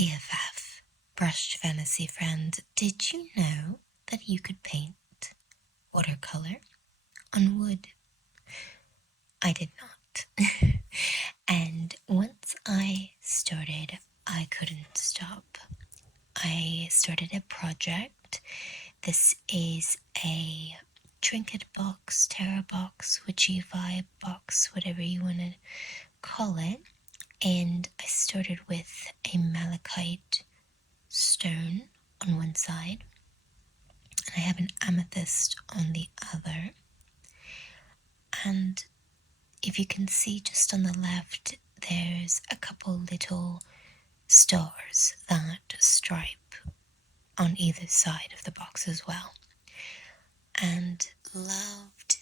BFF, brushed fantasy friend, did you know that you could paint watercolor on wood? I did not. And once I started, I couldn't stop. I started a project. This is a trinket box, terra box, witchy vibe box, whatever you want to call it. And I started with a malachite stone on one side, and I have an amethyst on the other. And if you can see just on the left, there's a couple little stars that stripe on either side of the box as well. And loved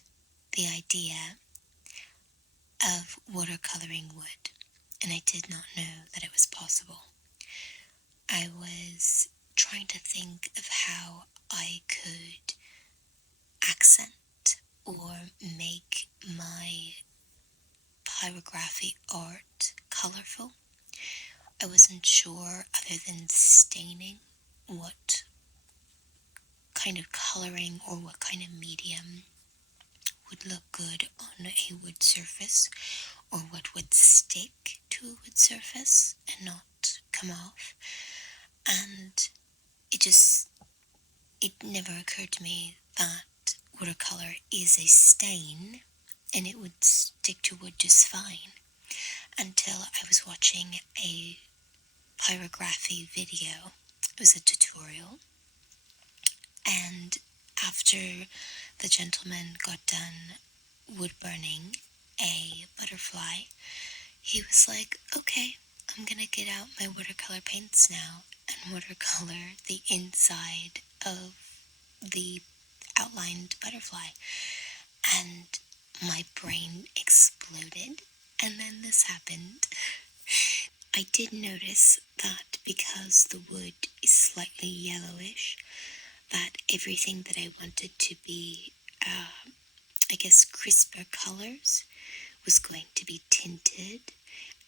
the idea of watercoloring wood, and I did not know that it was possible. I was trying to think of how I could accent or make my pyrography art colorful. I wasn't sure, other than staining, what kind of coloring or what kind of medium would look good on a wood surface, or what would stick to a wood surface and not come off. And it never occurred to me that watercolor is a stain and it would stick to wood just fine, until I was watching a pyrography video. It was a tutorial, and after the gentleman got done wood burning a butterfly, he was like, okay, I'm gonna get out my watercolor paints now and watercolor the inside of the outlined butterfly. And my brain exploded, and then this happened. I did notice that because the wood is slightly yellowish, that everything that I wanted to be, crisper colors was going to be tinted,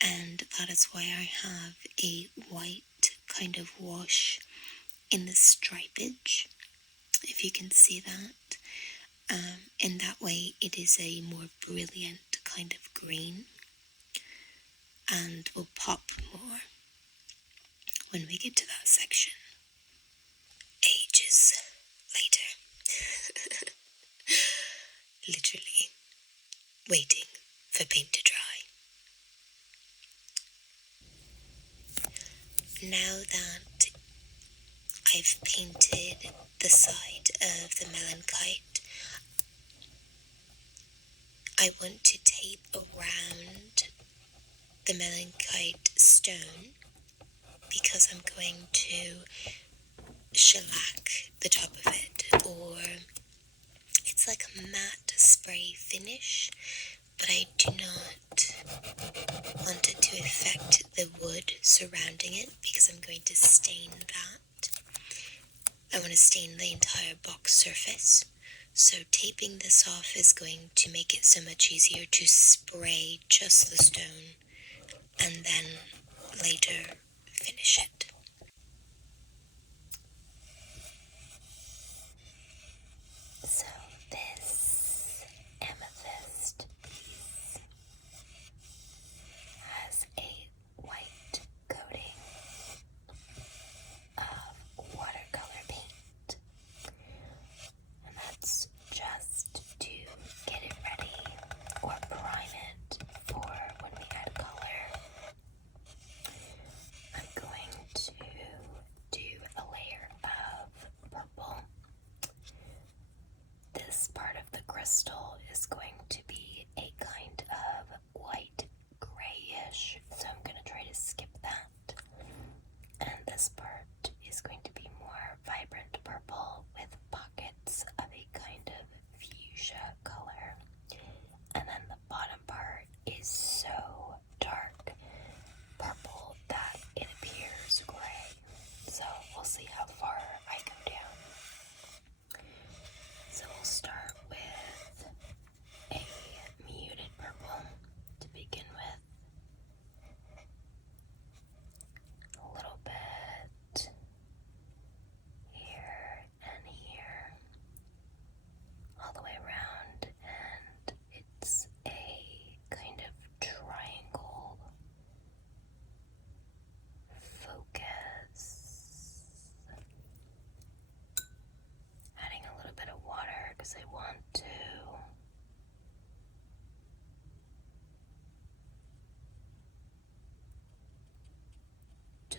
and that is why I have a white kind of wash in the stripage, if you can see that. And that way it is a more brilliant kind of green, and will pop more when we get to that section. Ages later. Literally waiting for paint to dry. Now that I've painted the side of the melanchite, I want to tape around the melanchite stone, because I'm going to shellac the top of it, or it's like a matte spray finish, but I do not want it to affect the wood surrounding it, because I'm going to stain that. I want to stain the entire box surface, so taping this off is going to make it so much easier to spray just the stone and then later finish it. So this amethyst piece has a white coating of watercolor paint, and that's just to get it ready or prime it for when we add color.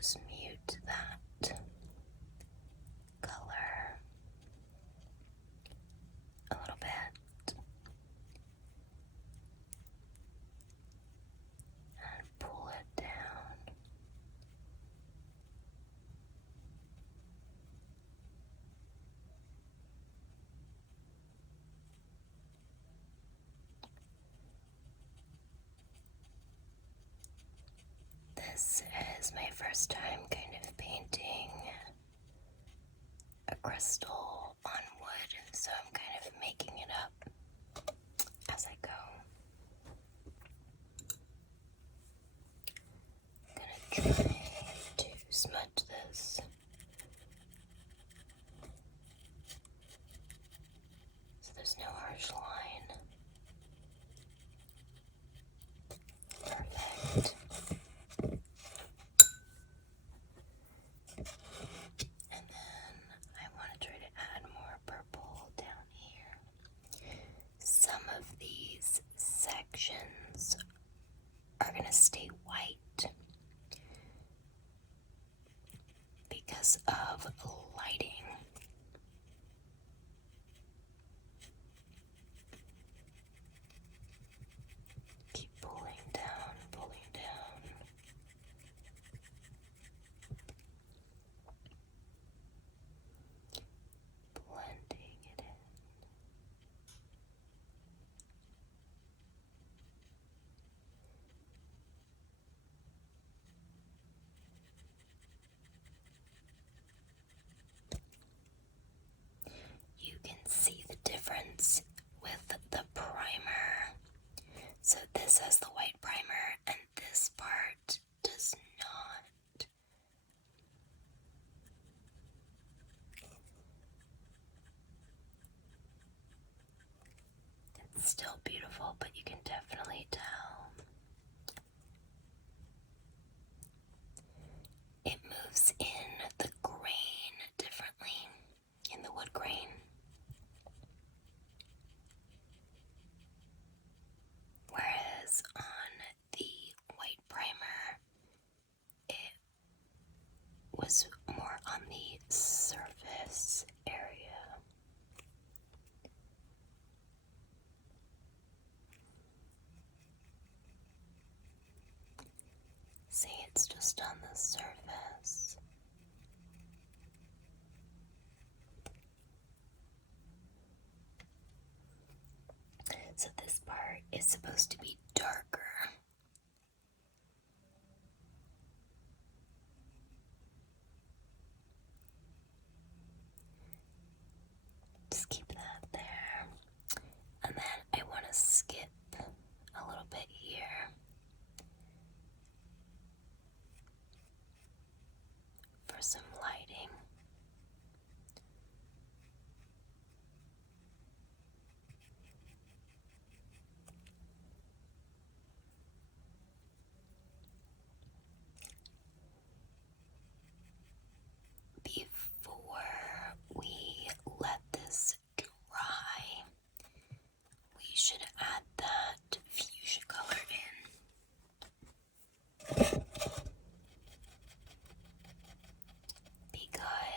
just mute that color a little bit and pull it down. This is my first time kind of painting a crystal on wood, so I'm kind of making it up as I go. I'm gonna try to smudge this. So there's no harsh line. Perfect. And then I want to try to add more purple down here. Some of these sections are going to stay white because of lighting. Keep pulling down, blending it in. You can see the difference with the primer. So this has the white primer and this part does not. It's still beautiful, but you can definitely tell it moves in the grain differently, in the wood grain. Whereas on the white primer, it was more on the surface area. See, it's just on the surface. So this part is supposed to be darker. Just keep that there. And then I want to skip a little bit here for some lighting. Before we let this dry, we should add that fuchsia color in. Because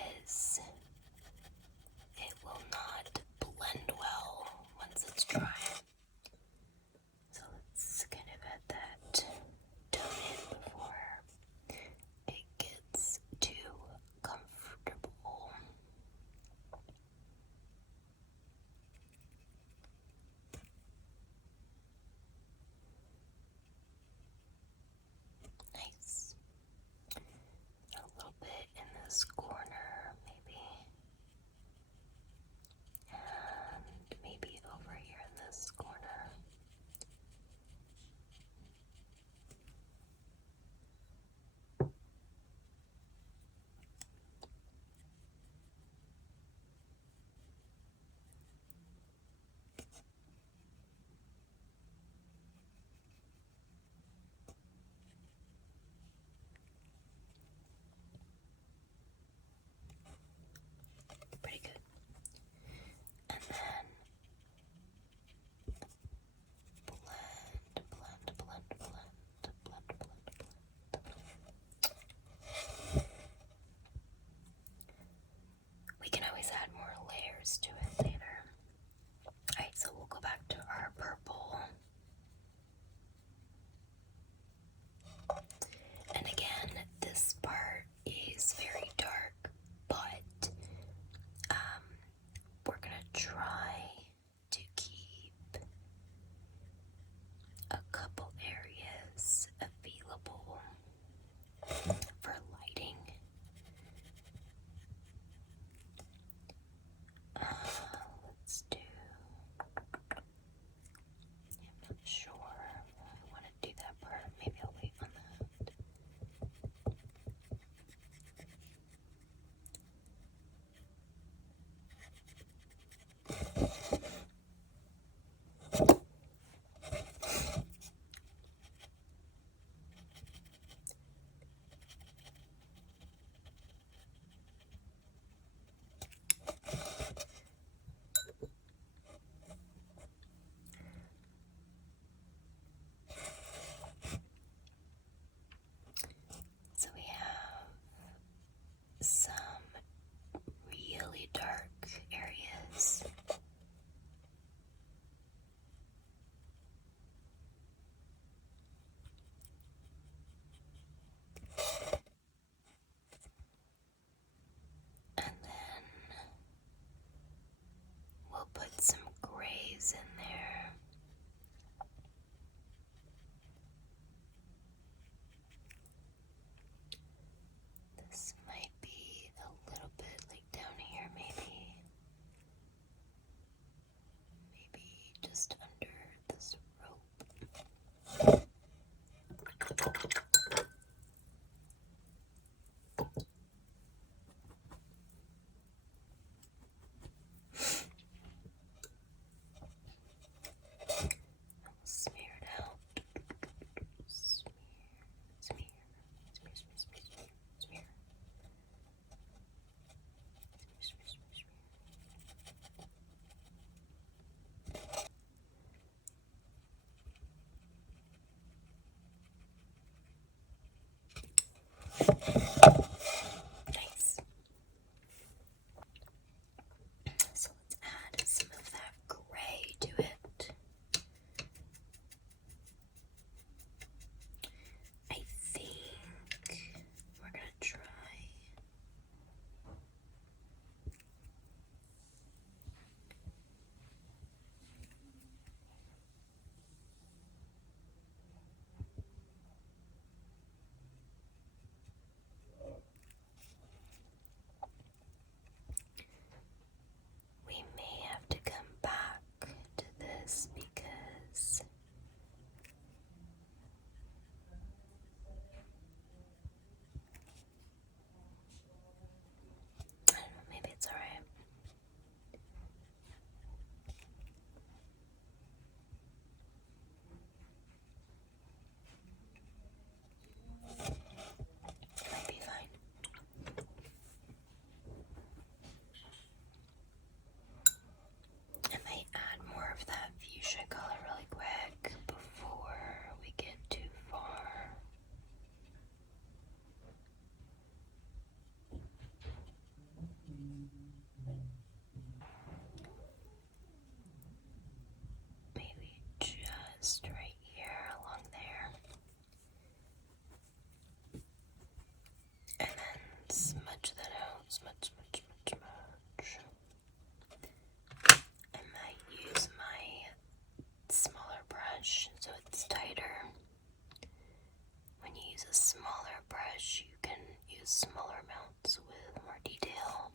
brush, you can use smaller amounts with more detail.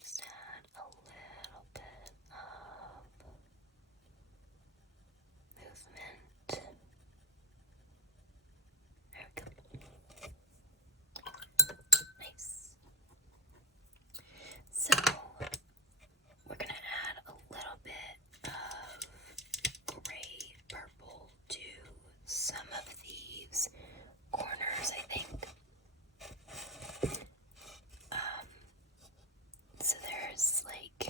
Just add a little bit of movement. There we go. Nice. So we're gonna add a little bit of gray purple to some of these corners, I think. So there's like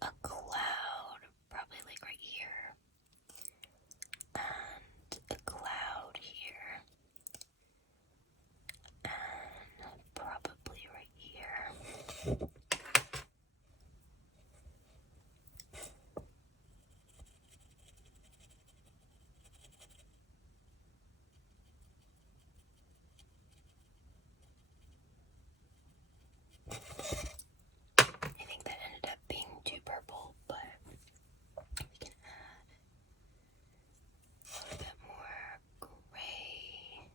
a cloud, probably like right here, and a cloud here, and probably right here. I think that ended up being too purple, but we can add a little bit more gray.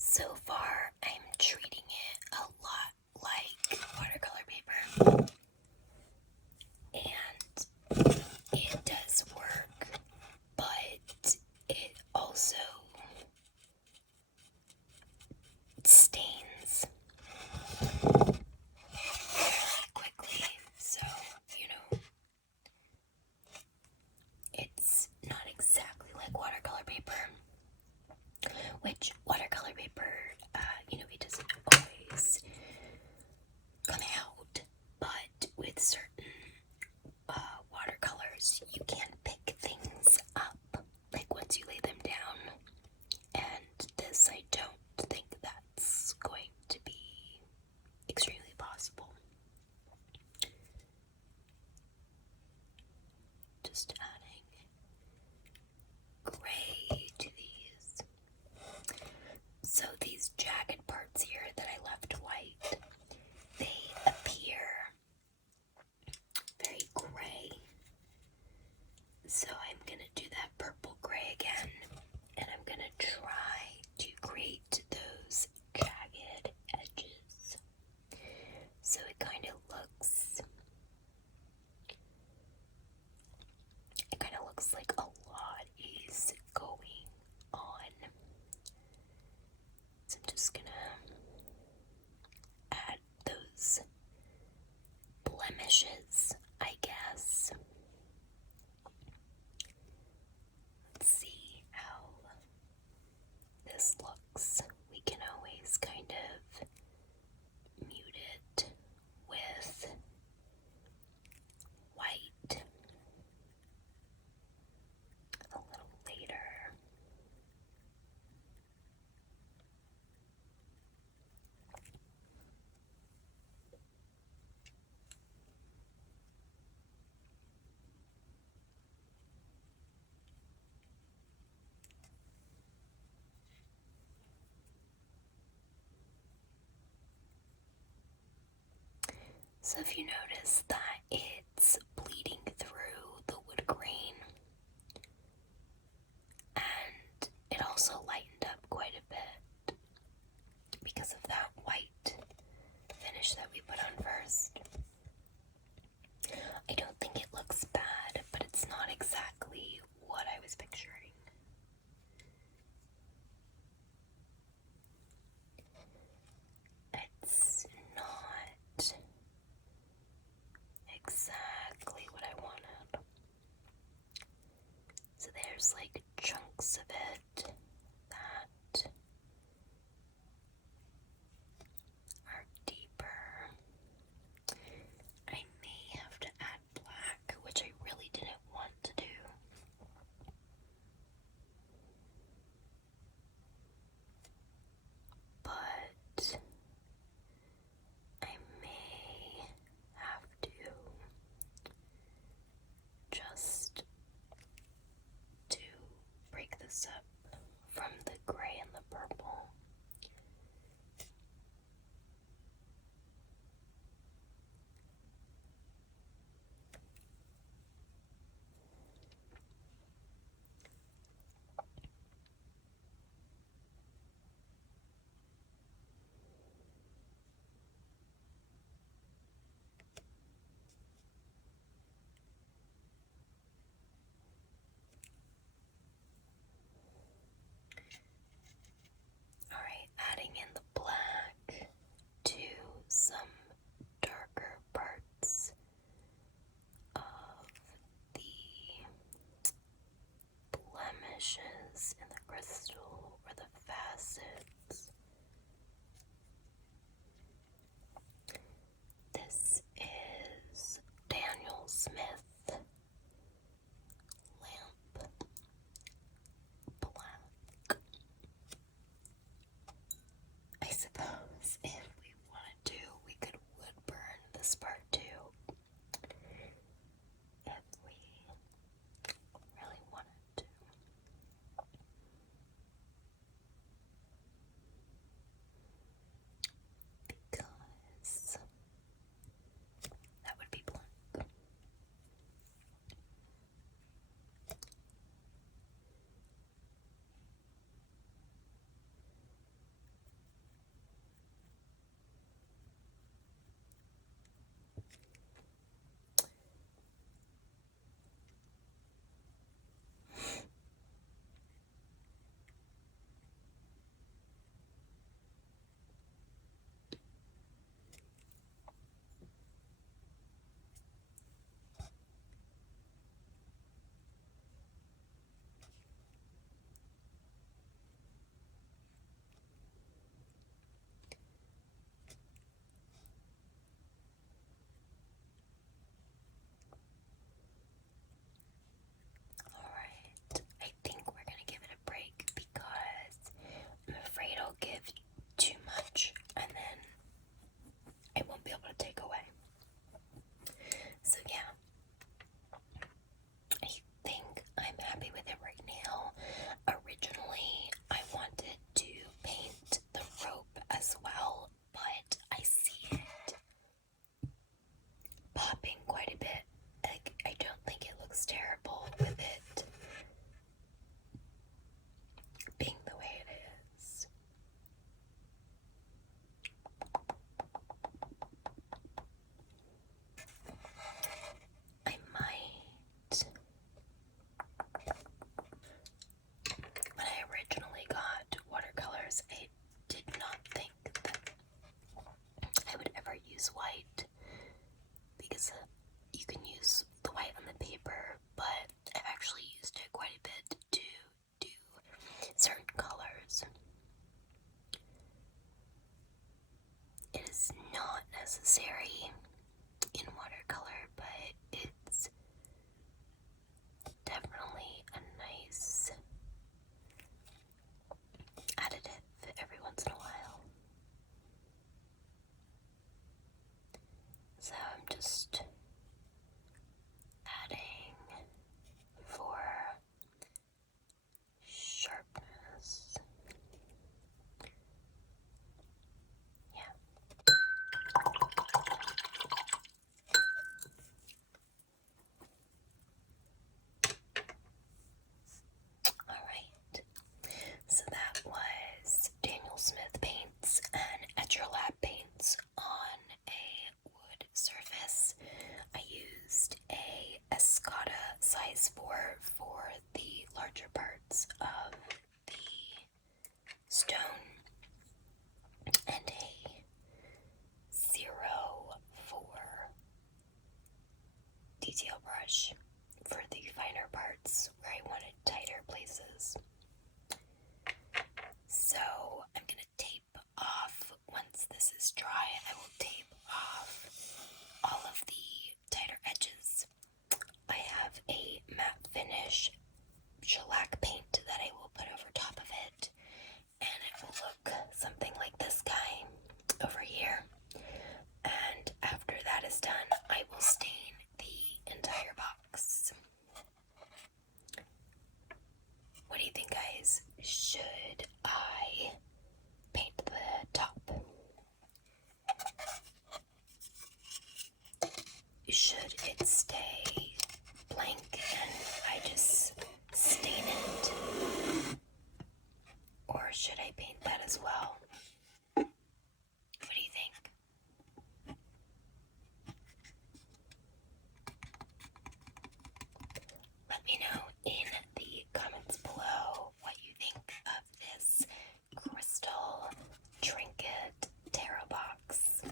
So far, I'm treating it a lot like watercolor paper, and it does work, but it also stains really quickly, so, it's not exactly like watercolor paper, which watercolor paper, it doesn't always come out, but with certain watercolors, you can pick things up, like once you lay them down, and this, I don't think that's going to be extremely possible. Just adding gray to these. So these jagged parts here that I left white, they appear very gray. So I'm going to do that purple gray again, and I'm going to try to create those jagged edges. So it kind of looks like a lot is going on. So I'm just gonna add those blemishes, I guess. Let's see how this looks. We can always kind of mute it with white a little later. So if you notice that it's bleeding through the wood grain, and it also lightened up quite a bit because of that white finish that we put on first. I don't think it looks bad, but it's not exactly what I was picturing. It's not exactly Something's terrible with it being the way it is. I might. When I originally got watercolors, I did not think that I would ever use white because you can use the white on the paper, but I've actually used it quite a bit to do certain colors. It is not necessary in watercolor, but it's definitely a nice additive every once in a while. So I'm just adding for sharpness. Yeah. Alright. So that was Daniel Smith paints and Etcher-Lab paints on a wood surface. I used a Escada size 4 for the larger parts of the stone and a 0 for detail brush for the finer parts where I wanted tighter places. So I'm going to tape off, once this is dry, I will tape off all of the tighter edges. I have a matte finish shellac paint that I will put over top of it, and it will look something like this guy over here. And after that is done, I will stain the entire box. What do you think, guys? Should I paint the top? Should it stay blank and I just stain it? Or should I paint that as well? What do you think? Let me know in the comments below what you think of this crystal trinket tarot box.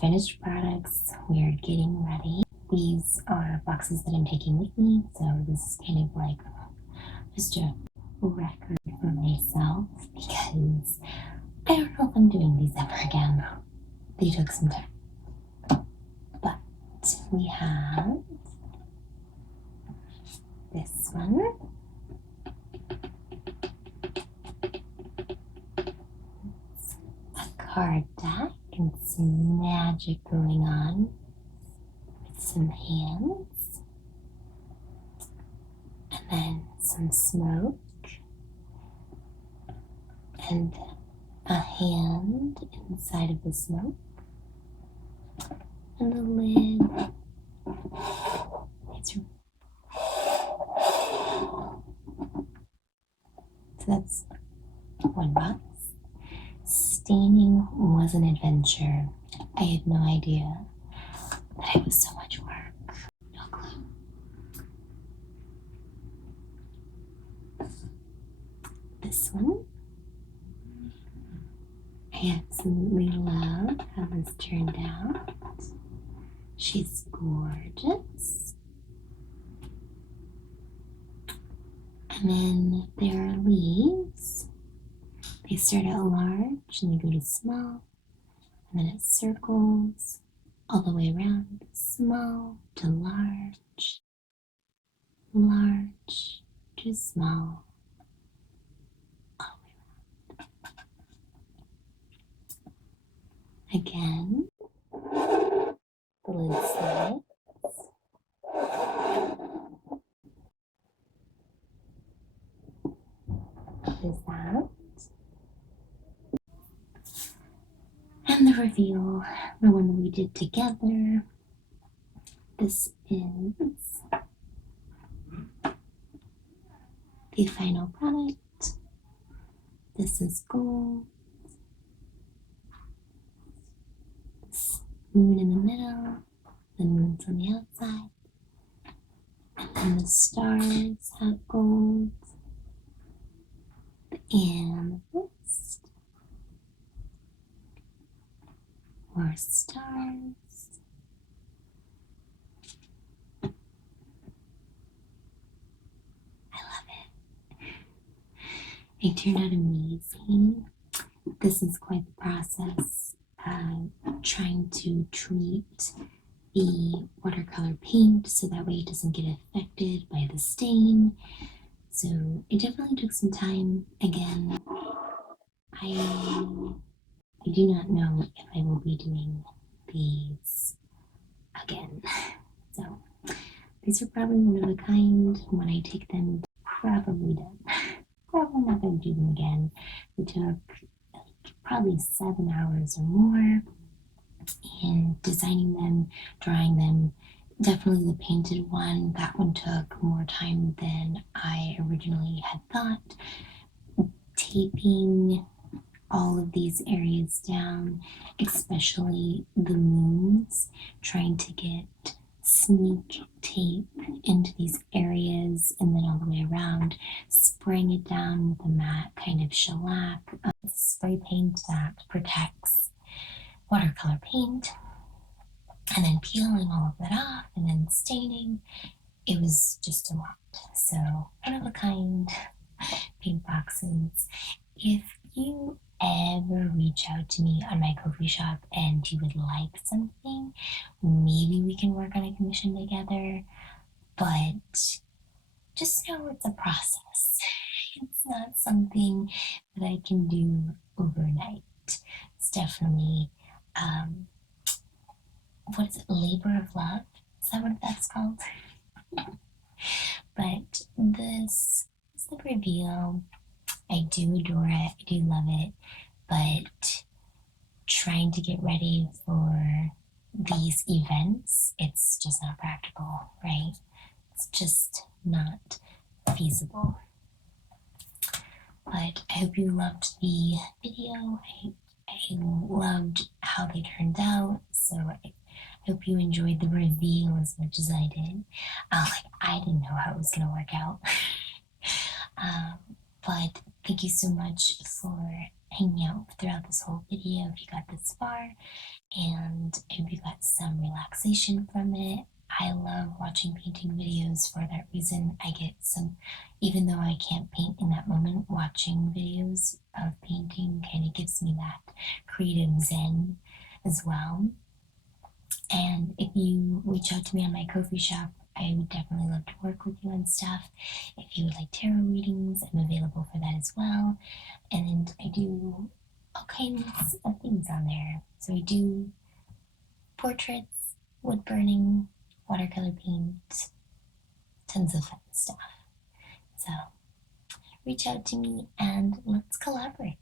finished products. We're getting ready. These are boxes that I'm taking with me, so this is kind of like just a record for myself because I don't know if I'm doing these ever again. They took some time. But we have this one. It's a card deck and some magic going on with some hands and then some smoke and a hand inside of the smoke and the lid. So that's one box. Staining was an adventure. I had no idea that it was so much work. No clue. This one. I absolutely love how this turned out. She's gorgeous. And then there are leaves. They start out large and they go to small, and then it circles all the way around, small to large, large to small, all the way around. Again, the lid slides. Is that? And the reveal, the one that we did together. This is the final product. This is gold. This moon in the middle. The moon's on the outside. And then the stars have gold. The amethyst. More stars. I love it. It turned out amazing. This is quite the process. Trying to treat the watercolor paint so that way it doesn't get affected by the stain. So it definitely took some time. Again, I do not know if I will be doing these again. So these are probably one of a kind. When I take them, probably done. Probably not going to do them again. It took probably 7 hours or more in designing them, drawing them. Definitely the painted one, that one took more time than I originally had thought. Taping all of these areas down, especially the moons, trying to get sneak tape into these areas and then all the way around, spraying it down with a matte kind of shellac, spray paint that protects watercolor paint, and then peeling all of that off and then staining. It was just a lot. So one of a kind paint boxes. If you ever reach out to me on my Ko-fi shop and you would like something, maybe we can work on a commission together, but just know it's a process. It's not something that I can do overnight. It's definitely what is it, labor of love? Is that what that's called? But this is the reveal. I do adore it. I do love it. But trying to get ready for these events, it's just not practical, right? It's just not feasible. But I hope you loved the video. I loved how they turned out. So I hope you enjoyed the reveal as much as I did. I didn't know how it was going to work out. But thank you so much for hanging out throughout this whole video if you got this far, and if you got some relaxation from it. I love watching painting videos for that reason. I get some, even though I can't paint in that moment, watching videos of painting kind of gives me that creative zen as well. And if you reach out to me on my Ko-fi shop, I would definitely love to work with you and stuff. If you would like tarot readings, I'm available for that as well. And I do all kinds of things on there. So I do portraits, wood burning, watercolor paint, tons of fun stuff. So reach out to me and let's collaborate.